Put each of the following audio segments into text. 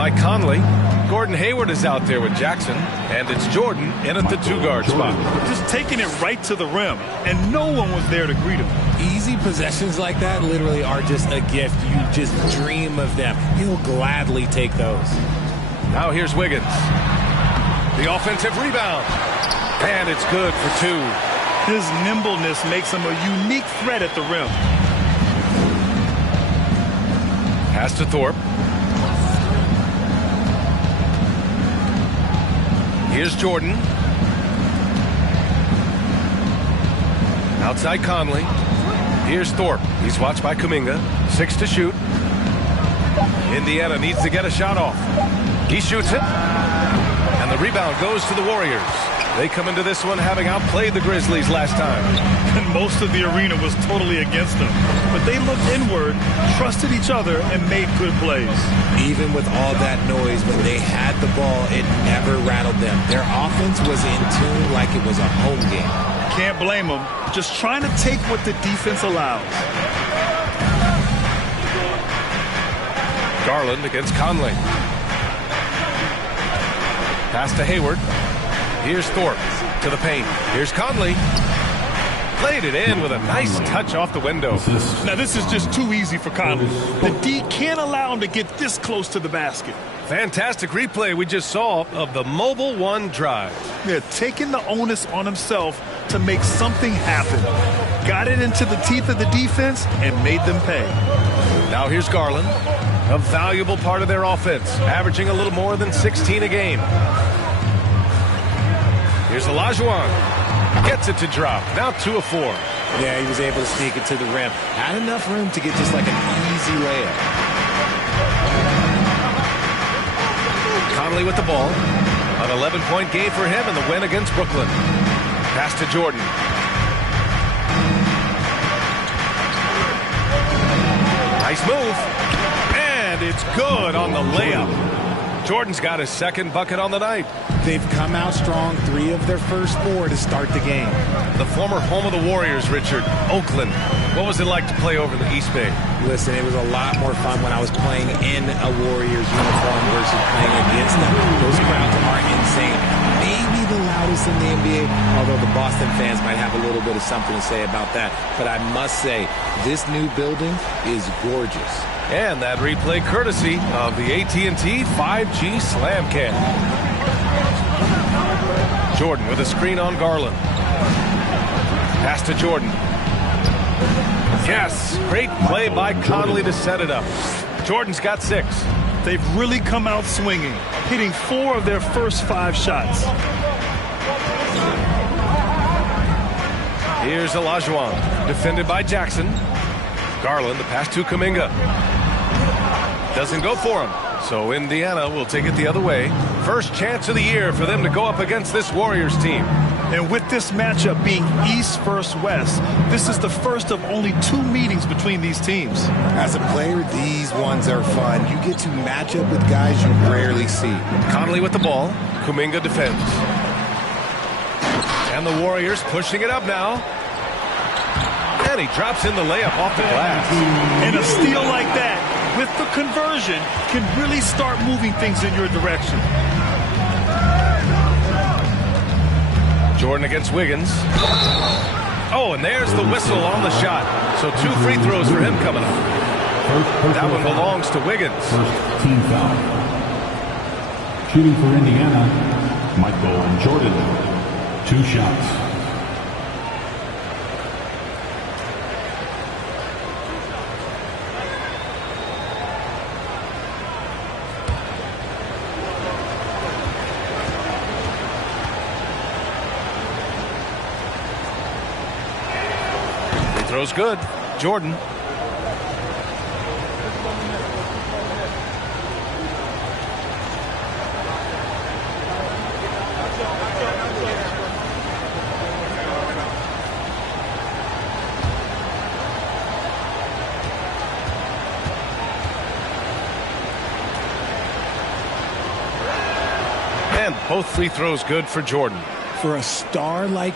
Mike Conley. Gordon Hayward is out there with Jackson, and it's Jordan in at the 2-guard spot. Just taking it right to the rim, and no one was there to greet him. Easy possessions like that literally are just a gift. You just dream of them. He'll gladly take those. Now here's Wiggins. The offensive rebound. And it's good for 2. His nimbleness makes him a unique threat at the rim. Pass to Thorpe. Here's Jordan. Outside Conley. Here's Thorpe. He's watched by Kuminga. 6 to shoot. Indiana needs to get a shot off. He shoots it. And the rebound goes to the Warriors. They come into this one having outplayed the Grizzlies last time. And most of the arena was totally against them. But they looked inward, trusted each other, and made good plays. Even with all that noise, when they had the ball, it never rattled them. Their offense was in tune like it was a home game. Can't blame them. Just trying to take what the defense allows. Garland against Conley. Pass to Hayward. Here's Thorpe to the paint. Here's Conley. Played it in with a nice touch off the window. Now this is just too easy for Conley. The D can't allow him to get this close to the basket. Fantastic replay we just saw of the Mobile One drive. Yeah, taking the onus on himself to make something happen. Got it into the teeth of the defense and made them pay. Now here's Garland. A valuable part of their offense, averaging a little more than 16 a game. Here's Olajuwon. Gets it to drop. Now 2 of 4. Yeah, he was able to sneak it to the rim. Had enough room to get just like an easy layup. Conley with the ball. An 11-point game for him in the win against Brooklyn. Pass to Jordan. Nice move. And it's good on the layup. Jordan's got his second bucket on the night. They've come out strong, 3 of their first 4 to start the game. The former home of the Warriors, Richard, Oakland. What was it like to play over the East Bay? Listen, it was a lot more fun when I was playing in a Warriors uniform versus playing against them. Those crowds are insane. Maybe the loudest in the NBA, although the Boston fans might have a little bit of something to say about that. But I must say, this new building is gorgeous. And that replay courtesy of the AT&T 5G Slam Cam. Jordan with a screen on Garland. Pass to Jordan. Yes, great play by Conley to set it up. Jordan's got 6. They've really come out swinging, hitting 4 of their first 5 shots. Here's Olajuwon, defended by Jackson. Garland, the pass to Kuminga. Doesn't go for him, so Indiana will take it the other way. First chance of the year for them to go up against this Warriors team. And with this matchup being East versus West, this is the first of only 2 meetings between these teams. As a player, these ones are fun. You get to match up with guys you rarely see. Conley with the ball. Kuminga defends. And the Warriors pushing it up now. And he drops in the layup off the glass. And a steal like that, with the conversion, can really start moving things in your direction. Jordan against Wiggins. Oh, and there's the whistle on the shot. So 2 free throws for him coming up. That one belongs to Wiggins. First team foul. Shooting for Indiana, Michael Jordan. 2 shots. Throws good. Jordan. And both free throws good for Jordan. For a star like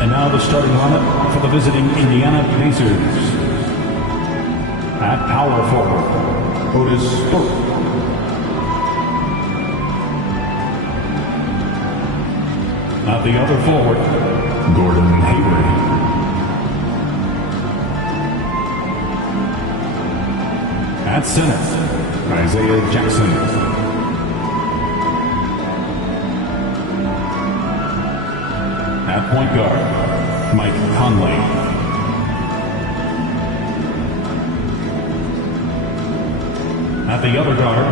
And now the starting lineup for the visiting Indiana Pacers. At power forward, Otis Thorpe. At the other forward, Gordon Hayward. At center, Isaiah Jackson. At point guard, Mike Conley. At the other guard,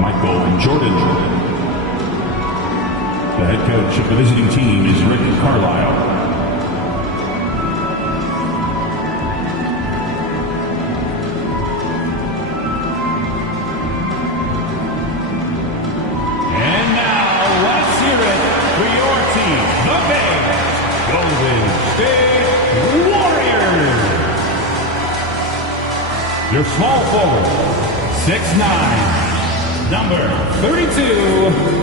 Michael Jordan. The head coach of the visiting team is Rick Carlisle. And now, let's hear it for your team, the Bay Golden State Warriors. Your small forward, 6'9", number 32.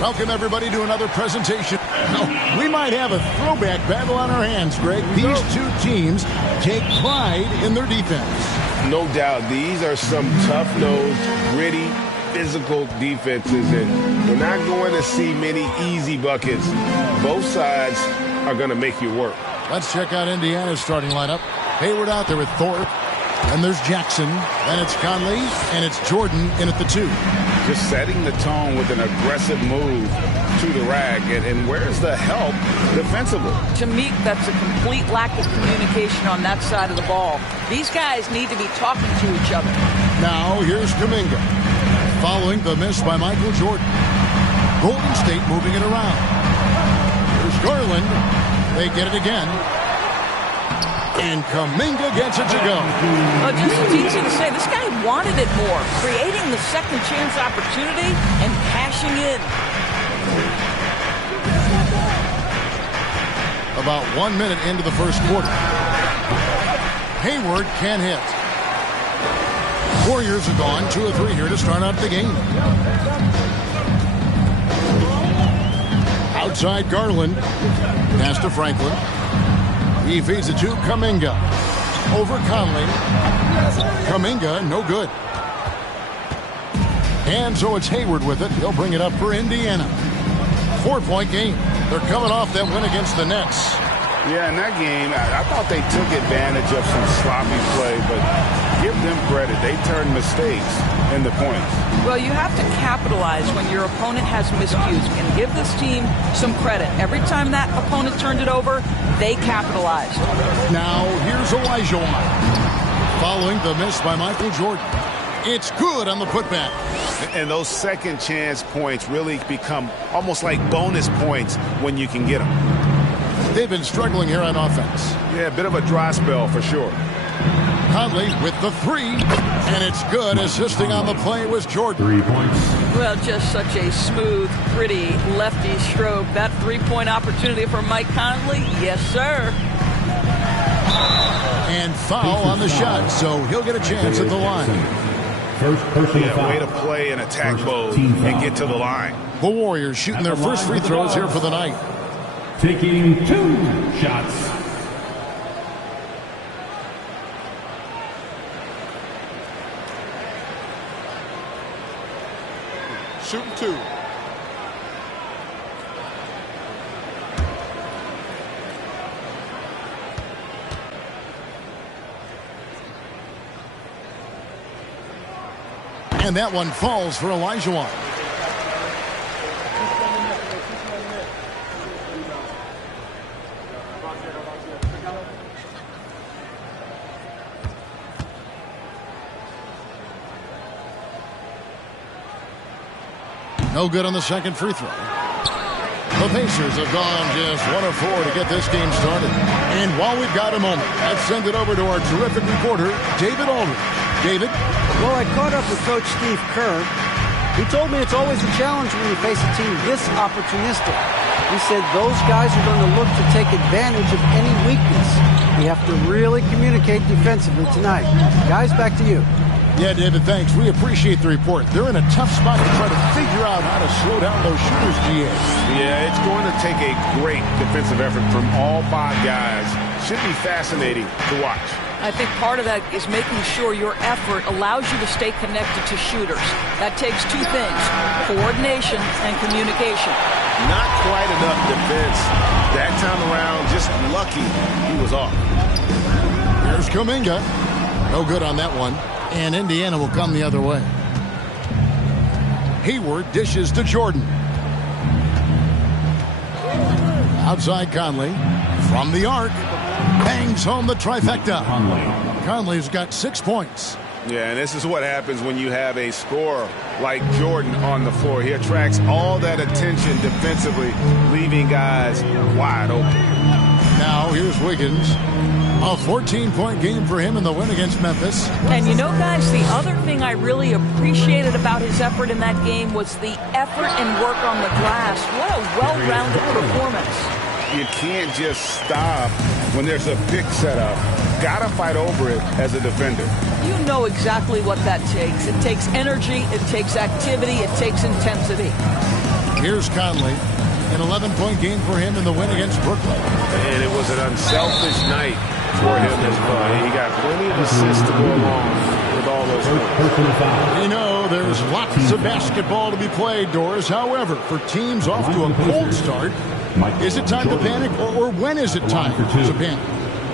Welcome, everybody, to another presentation. We might have a throwback battle on our hands, Greg. These two teams take pride in their defense. No doubt. These are some tough-nosed, gritty, physical defenses, and we're not going to see many easy buckets. Both sides are going to make you work. Let's check out Indiana's starting lineup. Hayward out there with Thorpe. And there's Jackson. Then it's Conley. And it's Jordan in at the 2. Just setting the tone with an aggressive move to the rack. And where's the help defensively? To me, that's a complete lack of communication on that side of the ball. These guys need to be talking to each other. Now here's Gggg. Following the miss by Michael Jordan. Golden State moving it around. There's Garland. They get it again. And Gggg gets it to go. Well, it's easy to say. This guy wanted it more. Creating the second chance opportunity and cashing in. About 1 minute into the first quarter. Hayward can't hit. Warriors are gone 2 of 3 here to start out the game. Outside Garland. Pass to Franklin. He feeds it to Gggg. Over Conley. Gggg, no good. And so it's Hayward with it. He'll bring it up for Indiana. 4-point game. They're coming off that win against the Nets. Yeah, in that game, I thought they took advantage of some sloppy play, but give them credit. They turned mistakes into points. Well, you have to capitalize when your opponent has miscues and give this team some credit. Every time that opponent turned it over, they capitalized. Now, here's Olajuwon. Following the miss by Michael Jordan. It's good on the putback. And those second chance points really become almost like bonus points when you can get them. They've been struggling here on offense. Yeah, a bit of a dry spell for sure. Conley with the 3, and it's good. Assisting on the play was Jordan. 3 points. Well, just such a smooth, pretty lefty stroke. That 3-point opportunity for Mike Conley, yes, sir. And foul on the shot, so he'll get a chance at the line. First personal foul. Way to play in attack mode and get to the line. The Warriors shooting their first free throws here for the night. Taking 2 shots. Shooting 2. And that one falls for Olajuwon. No good on the second free throw. The Pacers have gone just 1 of 4 to get this game started. And while we've got a moment, let's send it over to our terrific reporter, David Aldridge. David? Well, I caught up with Coach Steve Kerr. He told me it's always a challenge when you face a team this opportunistic. He said those guys are going to look to take advantage of any weakness. We have to really communicate defensively tonight. Guys, back to you. Yeah, David, thanks. We appreciate the report. They're in a tough spot to try to figure out how to slow down those shooters, GA. Yeah, it's going to take a great defensive effort from all 5 guys. Should be fascinating to watch. I think part of that is making sure your effort allows you to stay connected to shooters. That takes 2 things, coordination and communication. Not quite enough defense. That time around, just lucky he was off. Here's Kuminga. No good on that one. And Indiana will come the other way. Hayward dishes to Jordan. Outside Conley. From the arc. Bangs home the trifecta. Conley's got 6 points. Yeah, and this is what happens when you have a scorer like Jordan on the floor. He attracts all that attention defensively, leaving guys wide open. Now here's Wiggins. A 14-point game for him in the win against Memphis. And you know, guys, the other thing I really appreciated about his effort in that game was the effort and work on the glass. What a well-rounded performance. You can't just stop when there's a pick set up. Got to fight over it as a defender. You know exactly what that takes. It takes energy, it takes activity, it takes intensity. Here's Conley. An 11-point game for him in the win against Brooklyn. And it was an unselfish night for him as well. He got plenty of assists to go along with all those points. You know, there's lots of basketball to be played, Doris. However, for teams off to a cold start, is it time to panic, or when is it time to panic?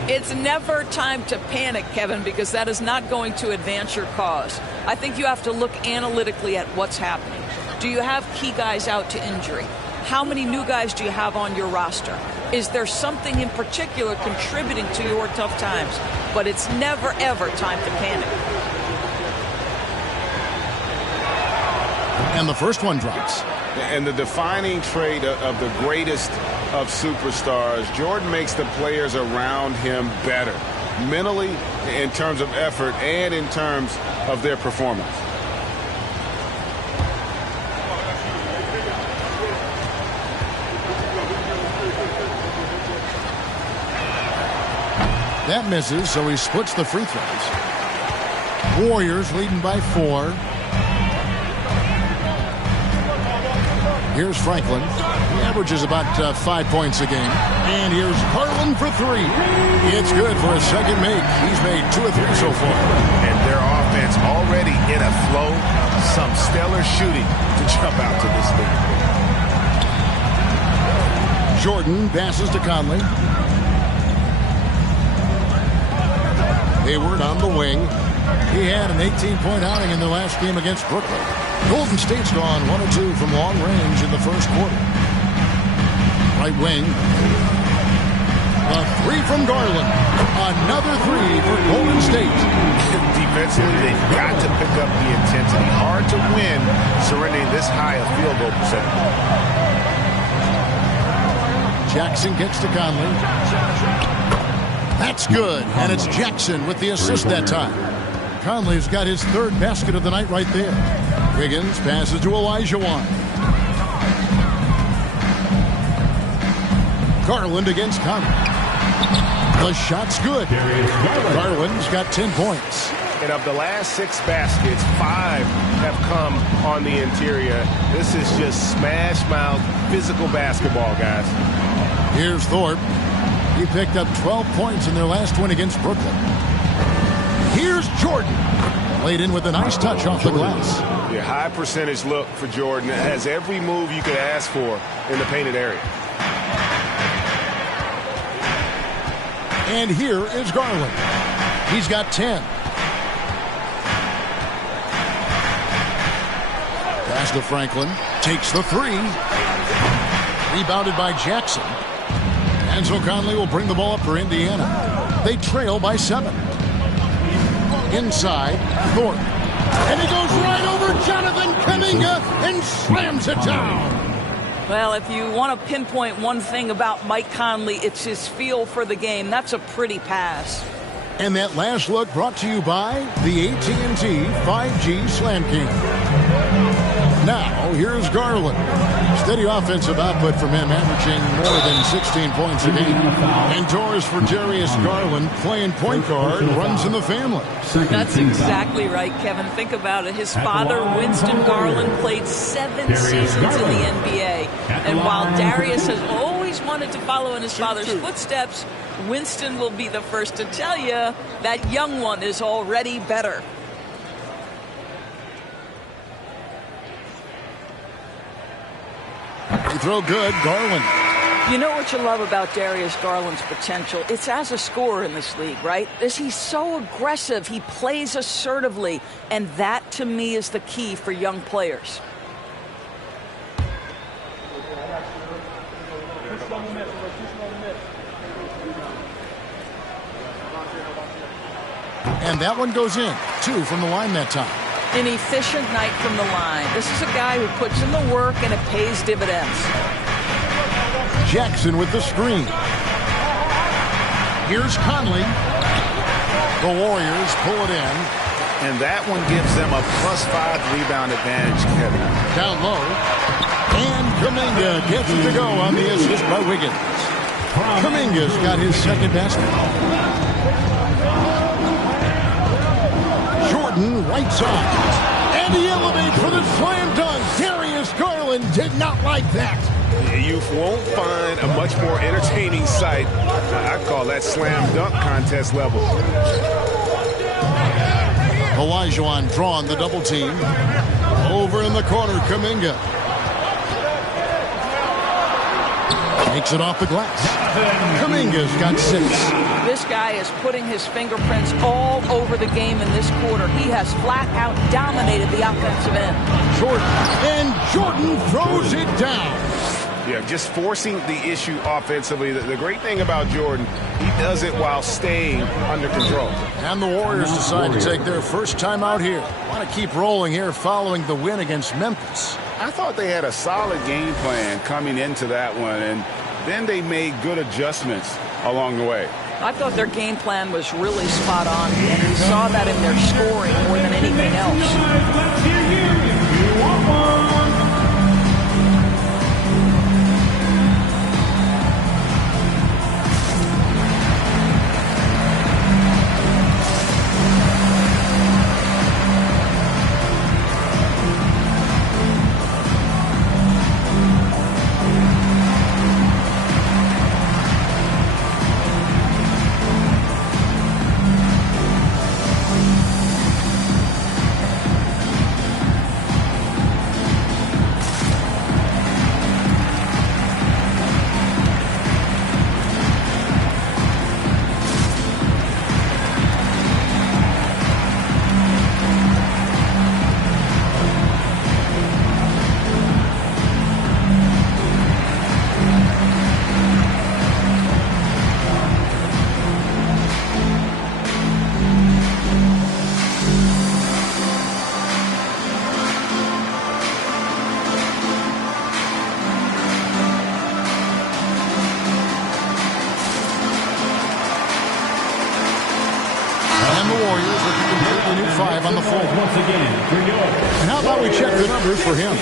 It's never time to panic, Kevin, because that is not going to advance your cause. I think you have to look analytically at what's happening. Do you have key guys out to injury? How many new guys do you have on your roster? Is there something in particular contributing to your tough times? But it's never, ever time to panic. And the first one drops. And the defining trait of the greatest of superstars, Jordan makes the players around him better, mentally, in terms of effort, and in terms of their performance. That misses, so he splits the free throws. Warriors leading by 4. Here's Franklin. He averages about 5 points a game. And here's Garland for 3. It's good for a second make. He's made 2 or 3 so far. And their offense already in a flow. Some stellar shooting to jump out to this lead. Jordan passes to Conley. Hayward on the wing. He had an 18-point outing in their last game against Brooklyn. Golden State's gone 1 or 2 from long range in the first quarter. Right wing. A 3 from Garland. Another 3 for Golden State. Defensively, they've got to pick up the intensity. Hard to win surrendering this high a field goal percentage. Jackson gets to Conley. That's good, and it's Jackson with the assist that time. Conley's got his 3rd basket of the night right there. Wiggins passes to Elijah Wan. Garland against Conley. The shot's good. Garland's got 10 points. And of the last 6 baskets, 5 have come on the interior. This is just smash mouth physical basketball, guys. Here's Thorpe. He picked up 12 points in their last win against Brooklyn. Here's Jordan. Laid in with a nice touch off the glass. Yeah, high percentage look for Jordan. It has every move you could ask for in the painted area. And here is Garland. He's got 10. Pass to Franklin. Takes the 3. Rebounded by Jackson. And so Conley will bring the ball up for Indiana. They trail by 7. Inside, Thorpe. And he goes right over Jonathan Kuminga and slams it down. Well, if you want to pinpoint one thing about Mike Conley, it's his feel for the game. That's a pretty pass. And that last look brought to you by the AT&T 5G Slam King. Now, here's Garland. Steady offensive output from him, averaging more than 16 points a game. Indoors for Darius Garland, playing point guard, runs in the family. That's exactly right, Kevin. Think about it. His father, Winston Garland, played 7 seasons in the NBA. And while Darius has always wanted to follow in his father's footsteps, Winston will be the first to tell you that young one is already better. Free throw good, Garland. You know what you love about Darius Garland's potential? It's as a scorer in this league, right? He's so aggressive. He plays assertively. And that, to me, is the key for young players. And that one goes in. 2 from the line that time. An efficient night from the line. This is a guy who puts in the work and it pays dividends. Jackson with the screen. Here's Conley. The Warriors pull it in. And that one gives them a +5 rebound advantage, Kevin. Down low. And Kuminga gets it to go on the assist by Wiggins. Kuminga's got his second basket. Jordan right side. And he elevates for the slam dunk. Darius Garland did not like that. You won't find a much more entertaining sight. I call that slam dunk contest level. Olajuwon drawn the double team. Over in the corner, Kuminga. Takes it off the glass. Kuminga's got 6. This guy is putting his fingerprints all over the game in this quarter. He has flat out dominated the offensive end. Jordan. And Jordan throws it down. Yeah, just forcing the issue offensively. The great thing about Jordan, he does it while staying under control. And the Warriors decide to take their first time out here. Want to keep rolling here following the win against Memphis. I thought they had a solid game plan coming into that one, and then they made good adjustments along the way. I thought their game plan was really spot on, and we saw that in their scoring more than anything else. On the floor. Once again, and how about we check the numbers for him?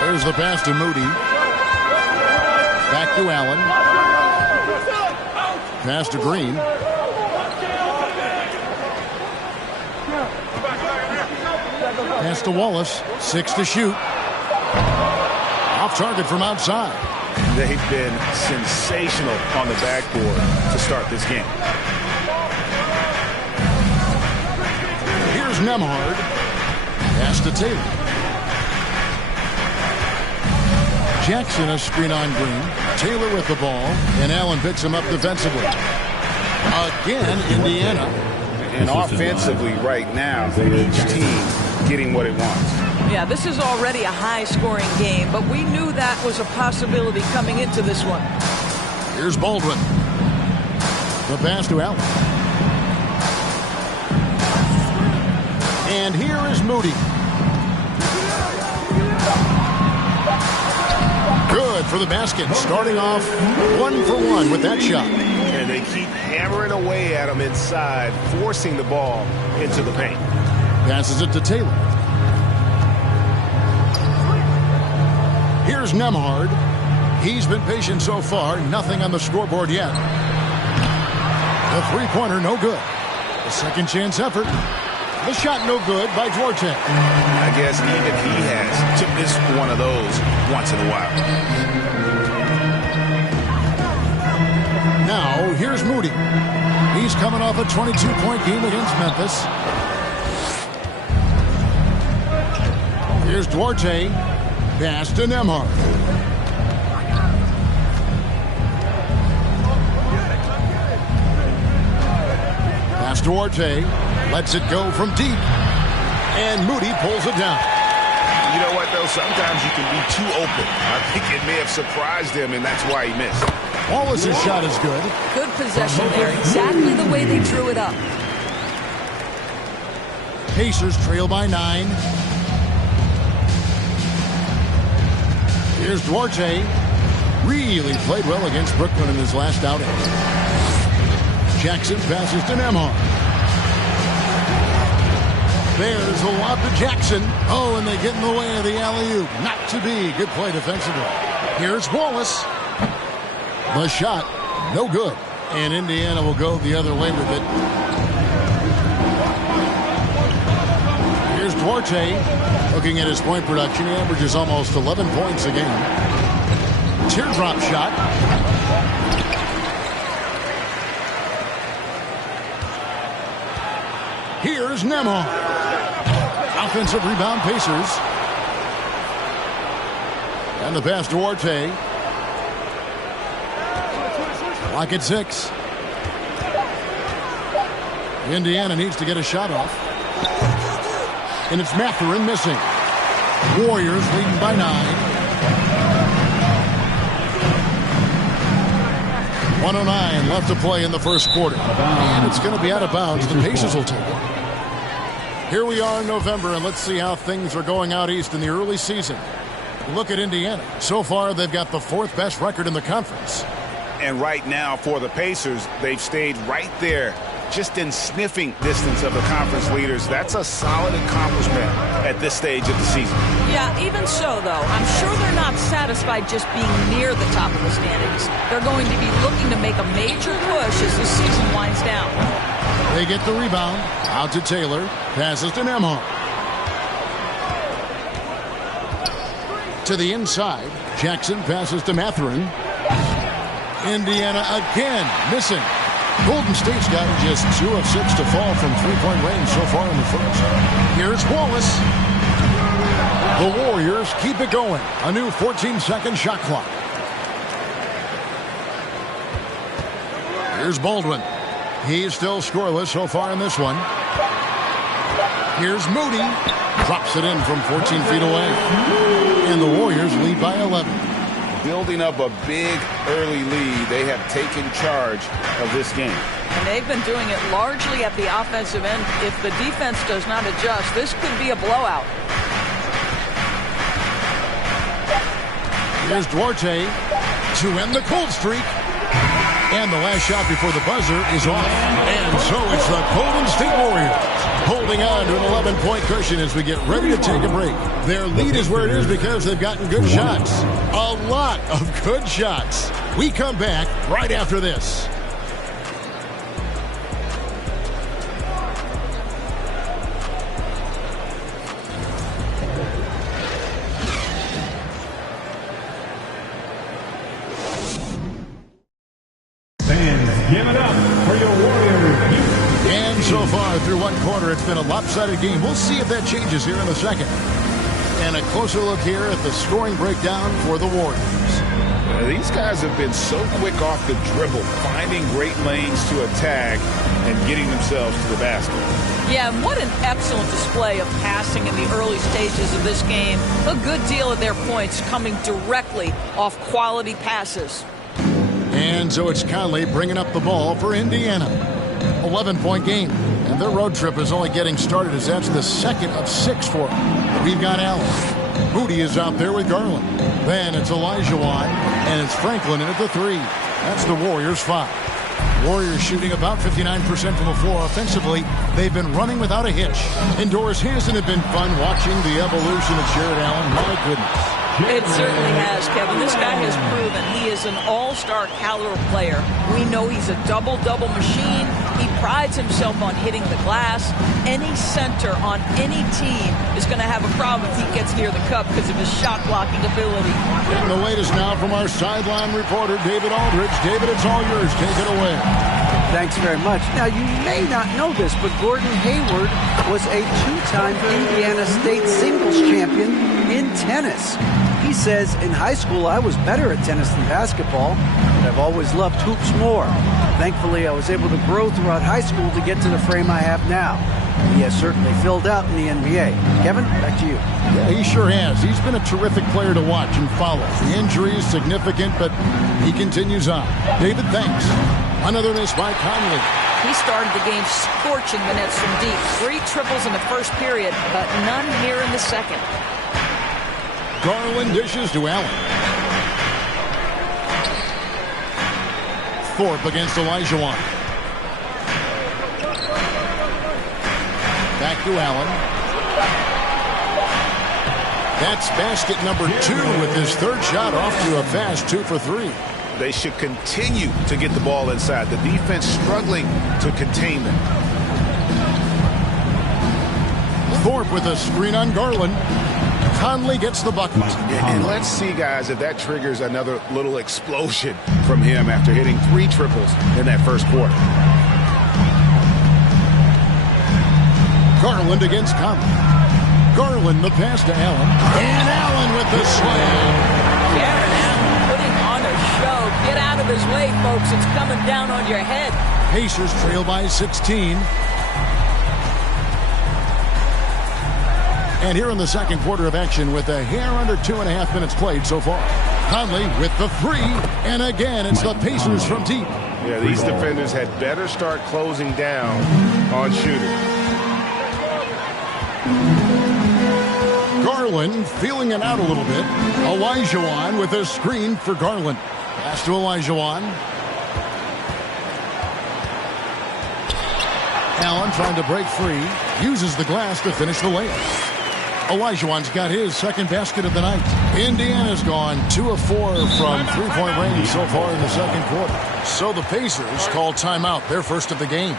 There's the pass to Moody. Back to Allen. Pass to Green. Pass to Wallace. 6 to shoot. Off target from outside. They've been sensational on the backboard to start this game. Here's Nembhard. Pass to Taylor. Jackson a screen on Green. Taylor with the ball. And Allen picks him up defensively. Again, Indiana. And offensively right now, each team getting what it wants. Yeah, this is already a high-scoring game, but we knew that was a possibility coming into this one. Here's Baldwin. The pass to Allen. And here is Moody. Good for the basket. Starting off 1 for 1 with that shot. And they keep hammering away at him inside, forcing the ball into the paint. Passes it to Taylor. Here's Nembhard. He's been patient so far. Nothing on the scoreboard yet. The three-pointer, no good. The second chance effort. The shot no good by Duarte. I guess even he has to miss one of those once in a while. Now, here's Moody. He's coming off a 22-point game against Memphis. Here's Duarte. Pass to Nembhard. Pass to Duarte. Lets it go from deep. And Moody pulls it down. You know what, though? Sometimes you can be too open. I think it may have surprised him, and that's why he missed. Wallace's shot is good. Good possession there. Exactly the way they drew it up. Pacers trail by 9. Here's Duarte. Really played well against Brooklyn in his last outing. Jackson passes to Nembhard. There's a lob to Jackson. Oh, and they get in the way of the alley-oop. Not to be. Good play defensively. Here's Wallace. The shot, no good. And Indiana will go the other way with it. Here's Duarte. Looking at his point production, he averages almost 11 points a game. Teardrop shot. Here's Nembhard. Offensive rebound, Pacers. And the pass to Duarte. Clock at 6. Indiana needs to get a shot off. And it's Mathurin missing. Warriors leading by 9. 1:09 left to play in the first quarter. And it's going to be out of bounds. The Pacers will take it. Here we are in November, and let's see how things are going out east in the early season. Look at Indiana. So far, they've got the 4th best record in the conference. And right now, for the Pacers, they've stayed right there, just in sniffing distance of the conference leaders. That's a solid accomplishment at this stage of the season. Yeah, even so, though, I'm sure they're not satisfied just being near the top of the standings. They're going to be looking to make a major push as the season winds down. They get the rebound. Out to Taylor. Passes to Nembhard. To the inside. Jackson passes to Mathurin. Indiana again missing. Golden State's got just 2 of 6 to fall from three-point range so far in the first. Here's Wallace. The Warriors keep it going. A new 14-second shot clock. Here's Baldwin. He's still scoreless so far in this one. Here's Moody. Drops it in from 14 feet away. And the Warriors lead by 11. Building up a big early lead, they have taken charge of this game. And they've been doing it largely at the offensive end. If the defense does not adjust, this could be a blowout. Here's Duarte to end the cold streak. And the last shot before the buzzer is off. And so it's the Golden State Warriors holding on to an 11-point cushion as we get ready to take a break. Their lead is where it is because they've gotten good shots. A lot of good shots. We come back right after this. Give it up for your Warriors. And so far through one quarter, it's been a lopsided game. We'll see if that changes here in a second. And a closer look here at the scoring breakdown for the Warriors. These guys have been so quick off the dribble, finding great lanes to attack and getting themselves to the basket. Yeah, and what an excellent display of passing in the early stages of this game. A good deal of their points coming directly off quality passes. And so it's Conley bringing up the ball for Indiana. 11-point game. And their road trip is only getting started as that's the second of 6 for them. We've got Allen. Moody is out there with Garland. Then it's Olajuwon. And it's Franklin in at the 3. That's the Warriors' 5. Warriors shooting about 59% from the floor offensively. They've been running without a hitch. Indoors, hasn't it been fun watching the evolution of Jared Allen? My goodness. It certainly has, Kevin. This guy has proven he is an all-star caliber player. We know he's a double-double machine. He prides himself on hitting the glass. Any center on any team is going to have a problem if he gets near the cup because of his shot-blocking ability. And the latest now from our sideline reporter, David Aldridge. David, it's all yours. Take it away. Thanks very much. Now, you may not know this, but Gordon Hayward was a 2-time Indiana State singles champion in tennis. He says, in high school, I was better at tennis than basketball, but I've always loved hoops more. Thankfully, I was able to grow throughout high school to get to the frame I have now. He has certainly filled out in the NBA. Kevin, back to you. Yeah, he sure has. He's been a terrific player to watch and follow. The injury is significant, but he continues on. David, thanks. Another miss by Conley. He started the game scorching the nets from deep. 3 triples in the first period, but none here in the second. Garland dishes to Allen. Thorpe against Olajuwon. Back to Allen. That's basket number 2 with his third shot off to a fast 2 for 3. They should continue to get the ball inside. The defense struggling to contain them. Thorpe with a screen on Garland. Conley gets the bucket. And let's see, guys, if that triggers another little explosion from him after hitting 3 triples in that first quarter. Garland against Conley. Garland the pass to Allen. And Allen with the slam. Jared Allen putting on a show. Get out of his way, folks. It's coming down on your head. Pacers trail by 16. And here in the second quarter of action with a hair under 2.5 minutes played so far. Conley with the 3. And again, it's the Pacers from deep. Yeah, these defenders had better start closing down on shooters. Garland feeling it out a little bit. Olajuwon with a screen for Garland. Pass to Olajuwon. Allen trying to break free. Uses the glass to finish the layup. Olajuwon's got his second basket of the night. Indiana's gone 2 of 4 from 3-point range so far in the second quarter. So the Pacers call timeout, their first of the game.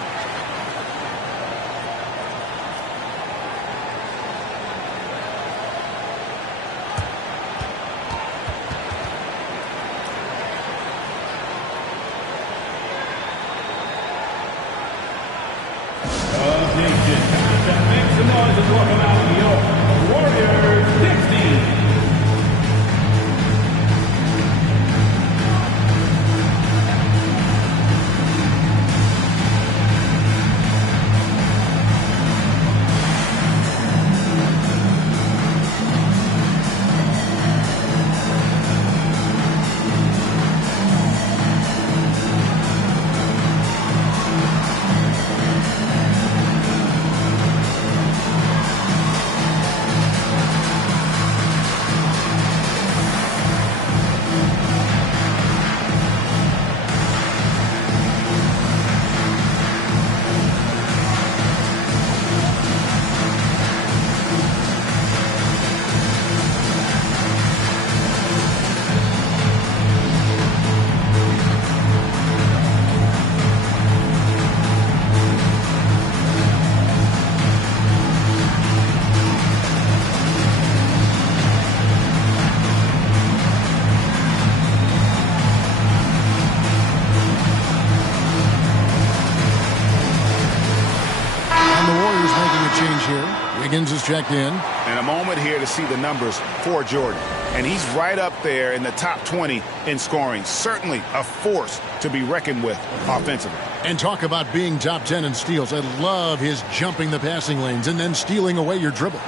Wiggins is checked in. And a moment here to see the numbers for Jordan. And he's right up there in the top 20 in scoring. Certainly a force to be reckoned with offensively. And talk about being top 10 in steals. I love his jumping the passing lanes and then stealing away your dribble.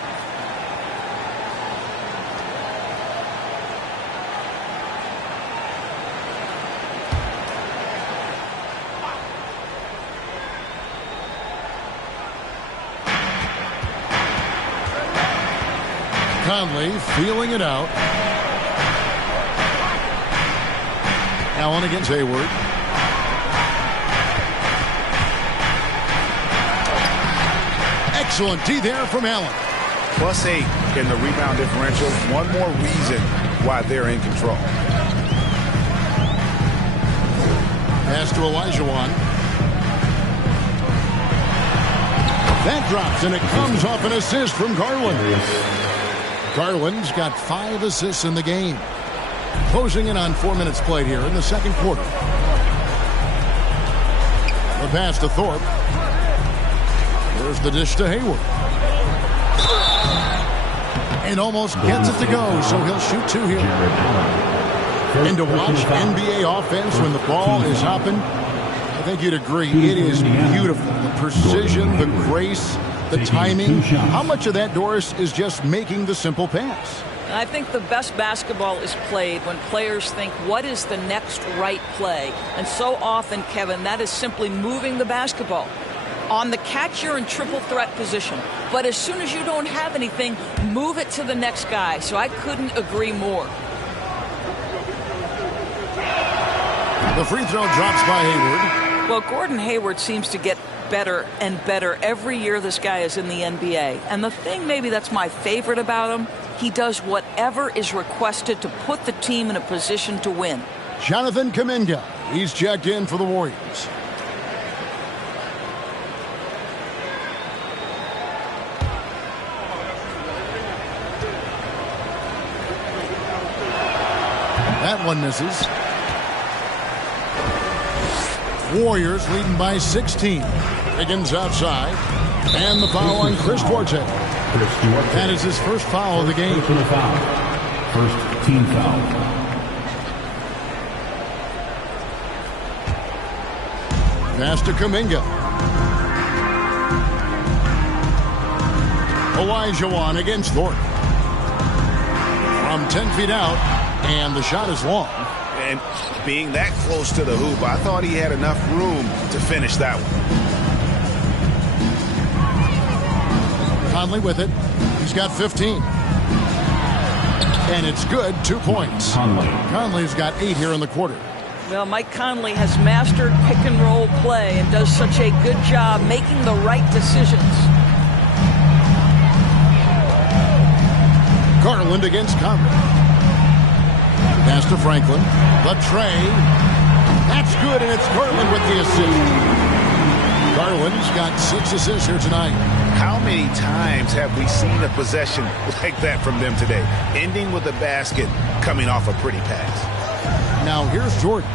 Conley feeling it out. Allen against Hayward. Excellent D there from Allen. +8 in the rebound differential. One more reason why they're in control. Pass to Olajuwon. That drops, and it comes off an assist from Garland. Garland's got 5 assists in the game. Closing in on 4 minutes played here in the second quarter. The pass to Thorpe. There's the dish to Hayward. And almost gets it to go, so he'll shoot 2 here. And to watch NBA offense when the ball is hopping, I think you'd agree, it is beautiful. The precision, the grace, the timing. How much of that, Doris, is just making the simple pass? I think the best basketball is played when players think, what is the next right play? And so often, Kevin, that is simply moving the basketball. On the catch, you're in triple threat position. But as soon as you don't have anything, move it to the next guy. So I couldn't agree more. The free throw drops by Hayward. Well, Gordon Hayward seems to get better and better every year this guy is in the NBA. And the thing maybe that's my favorite about him, he does whatever is requested to put the team in a position to win. Jonathan Kuminga, he's checked in for the Warriors. That one misses. Warriors leading by 16. Higgins outside. And the foul on Chris Duarte. That is his first foul of the game. First team foul. Pass to Kuminga. Olajuwon against Thorpe. From 10 feet out, and the shot is long. And being that close to the hoop, I thought he had enough room to finish that one. Conley with it. He's got 15. And it's good, 2 points. Conley's got 8 here in the quarter. Well, Mike Conley has mastered pick and roll play and does such a good job making the right decisions. Garland against Conley. Pass to Franklin. The tray. That's good, and it's Garland with the assist. Garland's got 6 assists here tonight. How many times have we seen a possession like that from them today? Ending with a basket, coming off a pretty pass. Now here's Jordan.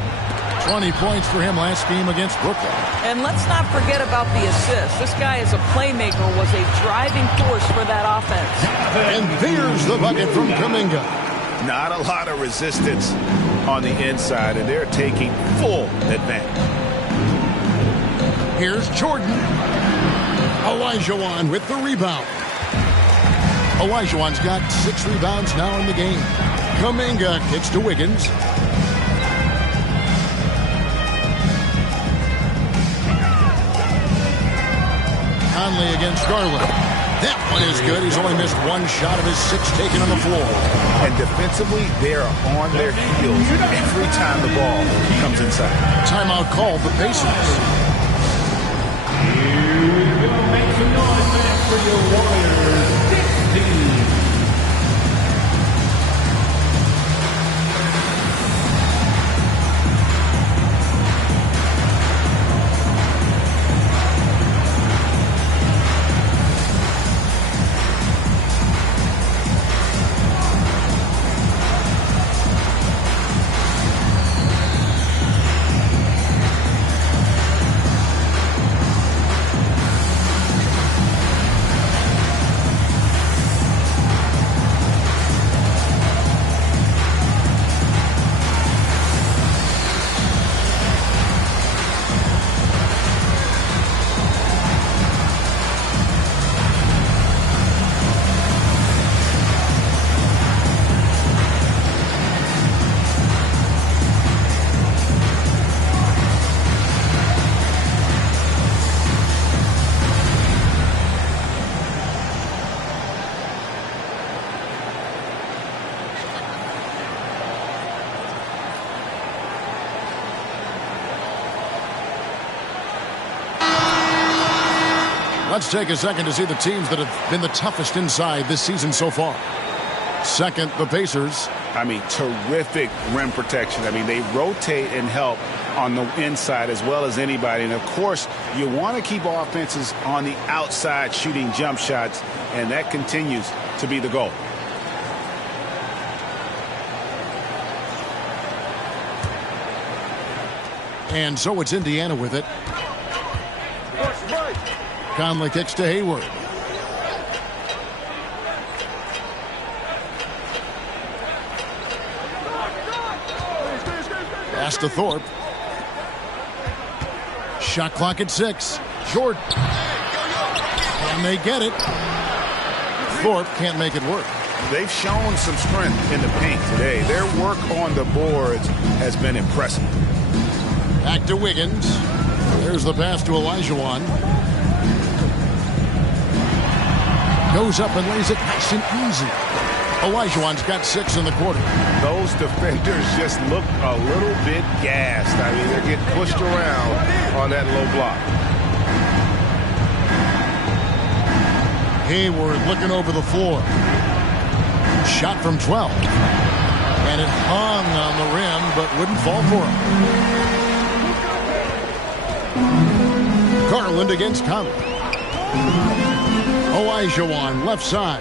20 points for him last game against Brooklyn. And let's not forget about the assist. This guy is a playmaker, was a driving force for that offense. And there's the bucket from Kuminga. Not a lot of resistance on the inside, and they're taking full advantage. Here's Jordan. Olajuwon with the rebound. Olajuwon's got 6 rebounds now in the game. Kuminga kicks to Wiggins. Conley against Garland. That one is good. He's only missed 1 shot of his 6 taken on the floor. And defensively, they're on their heels every time the ball comes inside. Timeout called the Pacers. Here we go. Make some noise, man, for your Warriors. 16. Let's take a second to see the teams that have been the toughest inside this season so far. Second, the Pacers. I mean, terrific rim protection. I mean, they rotate and help on the inside as well as anybody. And, of course, you want to keep offenses on the outside shooting jump shots, and that continues to be the goal. And so it's Indiana with it. Conley kicks to Hayward. Pass to Thorpe. Shot clock at 6. Jordan. And they get it. Thorpe can't make it work. They've shown some strength in the paint today. Their work on the boards has been impressive. Back to Wiggins. There's the pass to Olajuwon. Goes up and lays it nice and easy. Olajuwon's got 6 in the quarter. Those defenders just look a little bit gassed. I mean, they're getting pushed around on that low block. Hayward looking over the floor. Shot from 12. And it hung on the rim, but wouldn't fall for him. Garland against Conley. Olajuwon left side.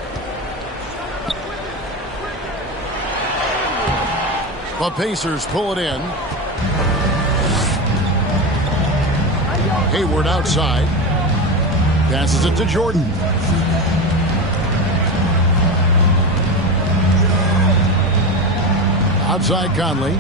The Pacers pull it in. Hayward outside. Passes it to Jordan. Outside Conley.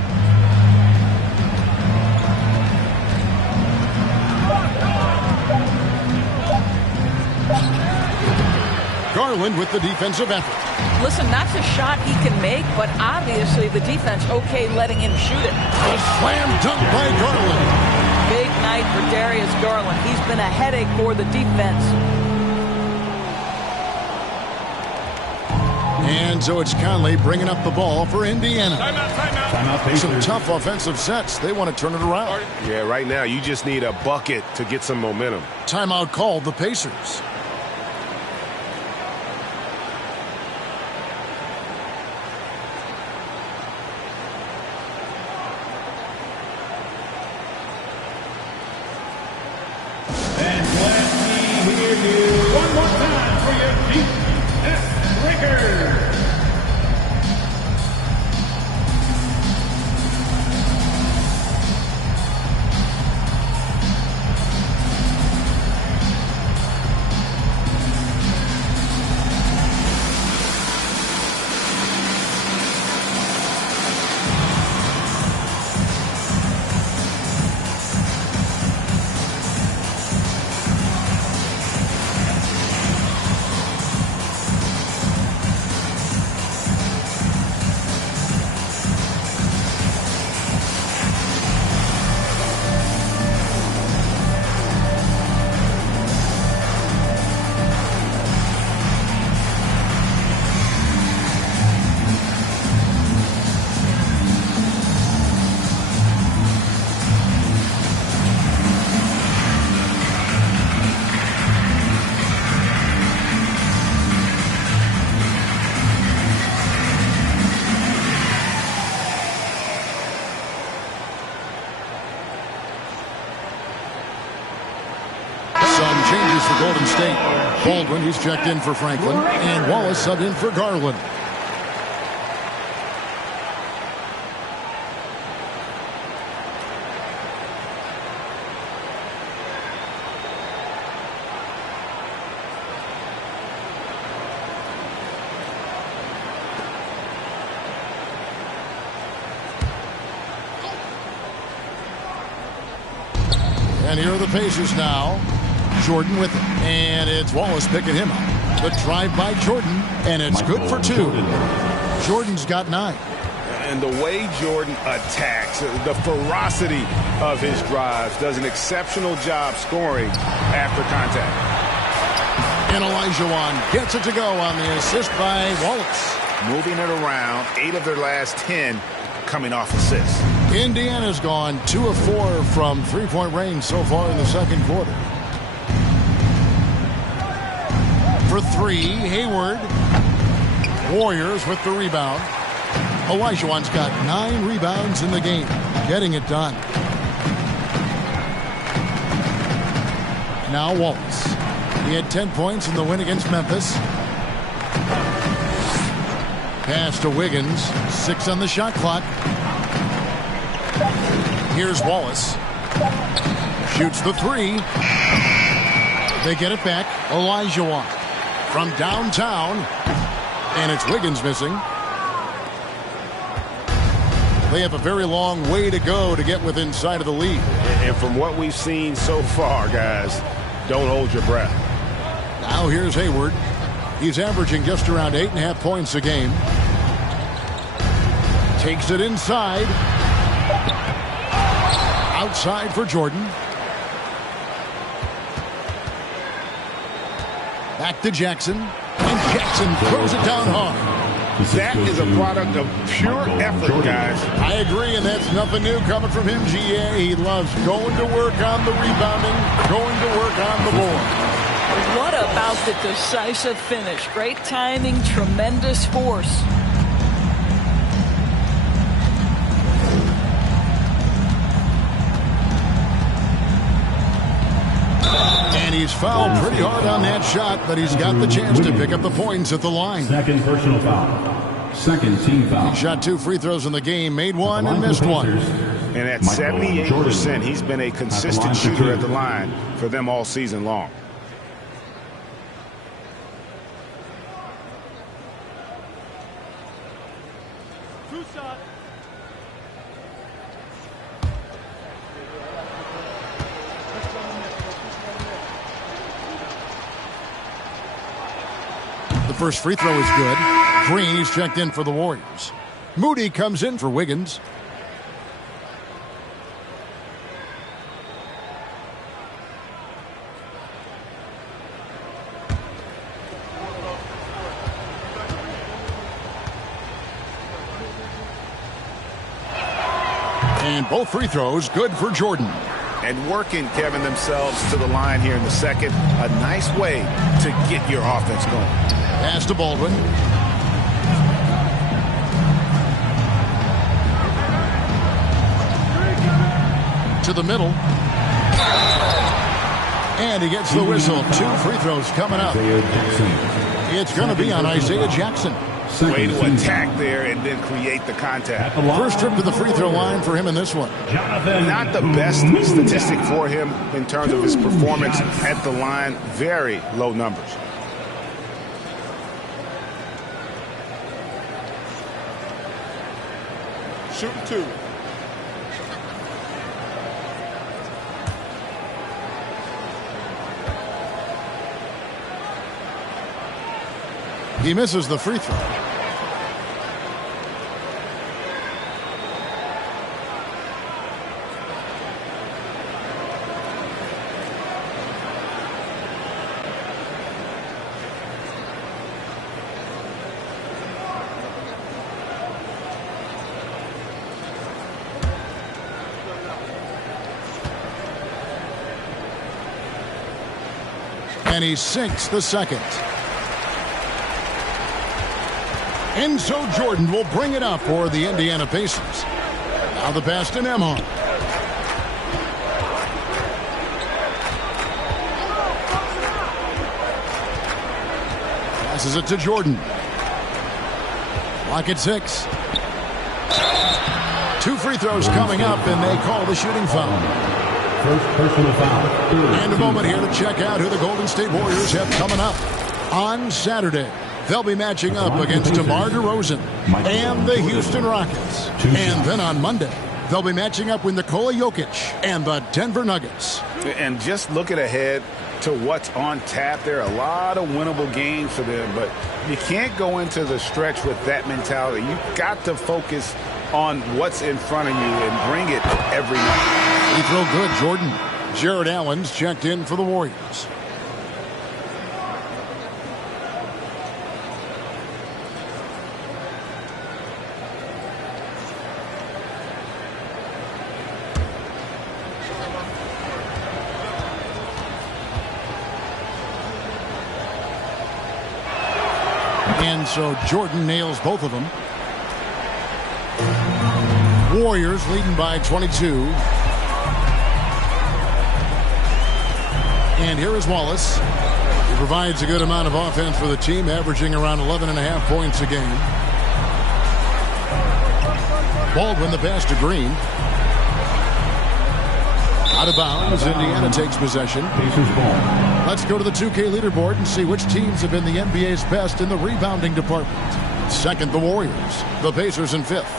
Garland with the defensive effort. Listen, that's a shot he can make, but obviously the defense okay letting him shoot it. A slam dunk by Garland. Big night for Darius Garland. He's been a headache for the defense. And so it's Conley bringing up the ball for Indiana. Timeout, Some tough offensive sets. They want to turn it around. Yeah, right now you just need a bucket to get some momentum. Timeout called the Pacers. And let me hear you one more time for your GGG Breakers. Changes for Golden State. Baldwin, he's checked in for Franklin. And Wallace subbed in for Garland. And here are the Pacers now. Jordan with it. And it's Wallace picking him up. The drive by Jordan. And it's good for 2. Jordan's got 9. And the way Jordan attacks, the ferocity of his drives, does an exceptional job scoring after contact. And Olajuwon gets it to go on the assist by Wallace. Moving it around, 8 of their last 10 coming off assists. Indiana's gone 2 of 4 from three-point range so far in the second quarter. for three. Hayward. Warriors with the rebound. Olajuwon's got 9 rebounds in the game. Getting it done. Now Wallace. He had 10 points in the win against Memphis. Pass to Wiggins. 6 on the shot clock. Here's Wallace. Shoots the 3. They get it back. Olajuwon from downtown. And it's Wiggins missing. They have a very long way to go to get within sight of the lead. And from what we've seen so far, guys, don't hold your breath. Now here's Hayward. He's averaging just around 8.5 points a game. Takes it inside. Outside for Jordan. Back to Jackson. And Jackson throws it down hard. That is a product of pure effort, guys. I agree, and that's nothing new coming from him, GA. He loves going to work on the rebounding, going to work on the board. What about the decisive finish? Great timing, tremendous force. And he's fouled pretty hard on that shot, but he's got the chance to pick up the points at the line. Second personal foul. Second team foul. He shot 2 free throws in the game, made 1 and missed 1. And at 78%, he's been a consistent shooter at the line for them all season long. The first free throw is good. Green, he's checked in for the Warriors. Moody comes in for Wiggins. And both free throws good for Jordan. And working, Kevin, themselves to the line here in the second. A nice way to get your offense going. Pass to Baldwin. To the middle. And he gets the whistle. 2 free throws coming up. It's going to be on Isaiah Jackson. Way to attack there and then create the contact. First trip to the free throw line for him in this one. Not the best statistic for him in terms of his performance at the line. Very low numbers. Shooting 2. He misses the free throw. And he sinks the second. And so Jordan will bring it up for the Indiana Pacers. Now the pass to Nembhard. Passes it to Jordan. Clock at 6. 2 free throws coming up, and they call the shooting foul. First personal foul. And a moment here to check out who the Golden State Warriors have coming up on Saturday. They'll be matching up against DeMar DeRozan and the Houston Rockets. And then on Monday, they'll be matching up with Nikola Jokic and the Denver Nuggets. And just looking ahead to what's on tap, there are a lot of winnable games for them, but you can't go into the stretch with that mentality. You've got to focus on what's in front of you and bring it every night. Free throw good, Jordan. Jared Allen's checked in for the Warriors. and so Jordan nails both of them. Warriors leading by 22. And here is Wallace. He provides a good amount of offense for the team, averaging around 11.5 points a game. Baldwin the pass to Green. Out of bounds, Indiana takes possession. Let's go to the 2K leaderboard and see which teams have been the NBA's best in the rebounding department. Second, the Warriors. The Pacers in fifth.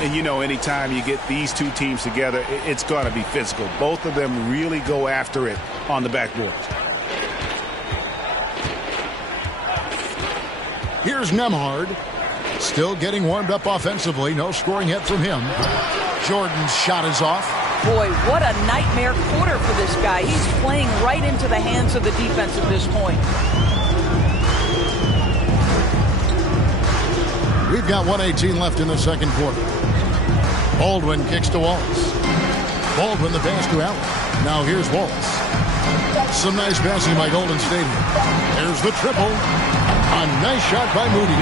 And you know, anytime you get these two teams together, it's going to be physical. Both of them really go after it on the backboard. Here's Nembhard. Still getting warmed up offensively. No scoring hit from him. Jordan's shot is off. Boy, what a nightmare quarter for this guy. He's playing right into the hands of the defense at this point. We've got 1:18 left in the second quarter. Baldwin kicks to Wallace. Baldwin the pass to Allen. Now here's Wallace. Some nice passing by Golden State. There's the triple. A nice shot by Moody.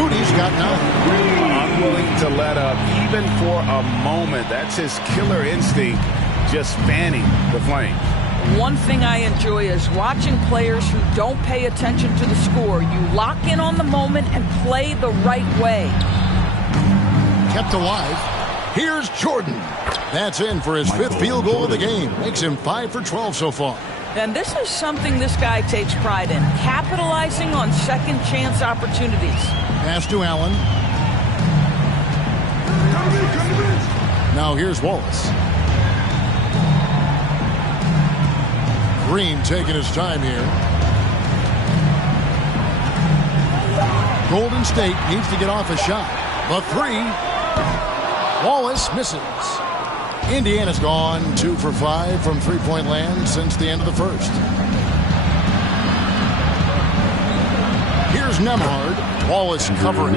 Moody's got 9. Unwilling to let up even for a moment. That's his killer instinct, just fanning the flame. One thing I enjoy is watching players who don't pay attention to the score. You lock in on the moment and play the right way. Kept alive. Here's Jordan. That's in for his 5th field goal of the game. Makes him 5 for 12 so far. And this is something this guy takes pride in, capitalizing on second chance opportunities. Pass to Allen. Now here's Wallace. Green taking his time here. Golden State needs to get off a shot. The 3. Wallace misses. Indiana's gone 2 for 5 from three-point land since the end of the first. Here's Nembhard. Wallace covering.